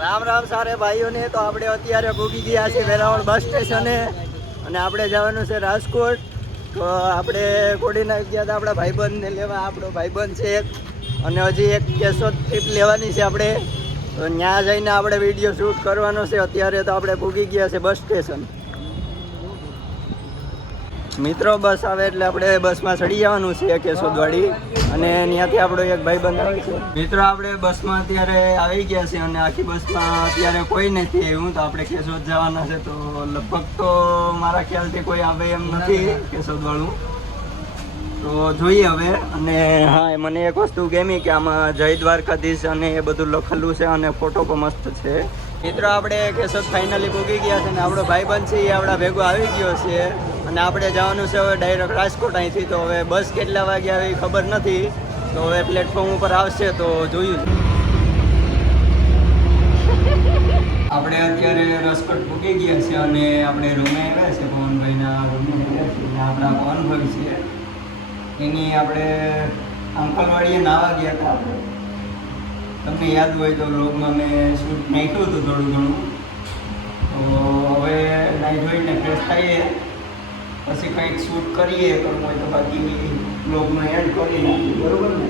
રામ રામ સારે ભાઈઓને, તો આપણે અત્યારે ભૂગી ગયા છે વેરાવળ બસ સ્ટેશને અને આપણે જવાનું છે રાજકોટ. તો આપણે કોડીના ગયા હતા આપણા ભાઈબંધને લેવા. આપણો ભાઈબંધ છે એક અને હજી એક કેસો ટ્રીપ લેવાની છે આપણે. તો ત્યાં જઈને આપણે વીડિયો શૂટ કરવાનો છે. અત્યારે તો આપણે ભૂગી ગયા છે બસ સ્ટેશન. મિત્રો, બસ આવે એટલે આપણે બસમાં ચડી જવાનું છે કેશોદવાડી અને ત્યાંથી આપણો એક ભાઈબંધ આવે છે. મિત્રો, આપણે બસમાં અત્યારે આવી ગયા છે અને આખી બસમાં અત્યારે કોઈ નથી એવું તો આપણે કેશોદ જવાના છે. તો લગભગ તો મારા ખ્યાલથી કોઈ આવે એમ નથી કેશોદવાળું. તો જોઈએ હવે. અને હા મને એક વસ્તુ ગમી કે આમાં જય દ્વારકાધીશ અને એ બધું લખેલું છે અને ફોટો પણ મસ્ત છે. મિત્રો, આપણે કેશોદ ફાઇનલી પૂગી ગયા છે અને આપણો ભાઈબંધ છે એ આપણા ભેગો આવી ગયો છે. અને આપણે જવાનું છે હવે ડાયરેક્ટ રાજકોટ અહીંથી. તો હવે બસ કેટલા વાગે આવે ખબર નથી. તો હવે પ્લેટફોર્મ ઉપર આવશે તો જોયું આપણે અત્યારે રસકોટ પૂકી ગયા છે અને આપણે રૂમે આવ્યા છે. પવનભાઈના રૂમે આવ્યા છે. આપણા પવનભાઈ છે. એની આપણે અંકલવાડીએ નાવા ગયા હતા આપણે. તમને યાદ હોય તો વ્લોગમાં મેં શૂટ નાખ્યું હતું થોડું ઘણું. તો હવે નાહી ધોઈને ફ્રેશ થઈએ. પછી કંઈક શૂટ કરીએ કરવું હોય તો બાકી બ્લોગમાં એડ કરી બરોબર ને?